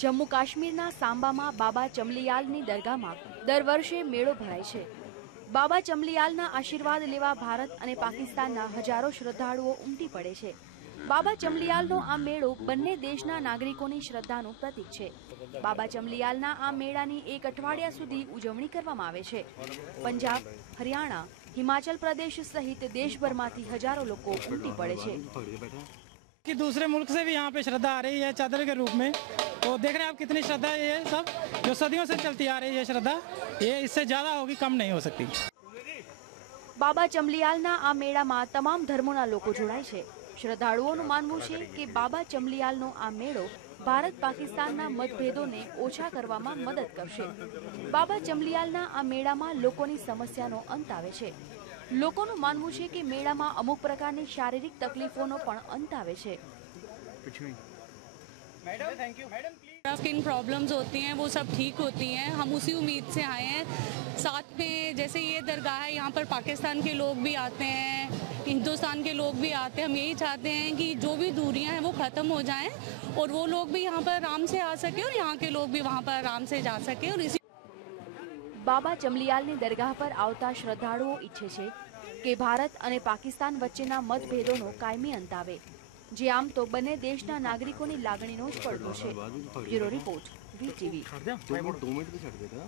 जम्मू काश्मीरना सांबामां बाबा चमलियालनी दरगाहमां दर वर्षे मेळो भराय छे। बाबा चमलियालना आशीर्वाद लेवा भारत अने पाकिस्तानना हजारों श्रद्धाळुओ उमटी पड़े छे। बाबा चमलियालनो आ मेळो बंने देशना नागरिकोनी श्रद्धानुं प्रतीक छे। बाबा चमलियालना आ मेळानी एक अठवाडिया सुधी उजवणी करवामां आवे छे। पंजाब, हरियाणा, हिमाचल प्रदेश सहित देशभरमांथी हजारों लोको उमटी पड़े छे। कि दूसरे मुल्क से भी यहाँ पे श्रद्धा आ रही है चादर के रूप में, तो देख रहे हैं आप कितनी श्रद्धा है। ये सब जो सदियों से चलती आ रही है श्रद्धा, ये इससे ज्यादा होगी, कम नहीं हो सकती। बाबा चमलियालना आ मेळामां तमाम धर्मोना लोको जोड़ाय छे। श्रद्धाळुओनुं मानवुं छे के बाबा चमलियालनो आ मेळो भारत पाकिस्तानना मतभेदोने ओछा करवामां मदद करशे। बाबा चमलियालना आ मेळामां लोकोनी समस्यानो अंत आवे छे। लोकोनुं मानवुं छे के मेळामां अमुक प्रकारनी शारीरिक तकलीफोनो पण अंत आवे छे। Madam thank you. Madam please. Skin problems होती हैं वो सब ठीक होती हैं, हम उसी उम्मीद से आए हैं। साथ में जैसे ये दरगाह है, यहाँ पर पाकिस्तान के लोग भी आते हैं, हिंदुस्तान के लोग भी आते हैं। हम यही चाहते हैं कि जो भी दूरियां हैं वो ख़त्म हो जाएं और वो लोग भी यहाँ पर आराम से आ सके और यहाँ के लोग भी वहाँ पर आराम से जा सके। और इसी बाबा चमलियालनी दरगाह पर आवता श्रद्धाळुओ इच्छे छे के भारत अने पाकिस्तान वच्चेना मतभेदोनो कायमी अंत आवे, जे आम तो बने देशना नागरिकोनी लागणीनो ज પડઘો છે। Bureau report, VTV. 2 मिनट तो छड़ देता।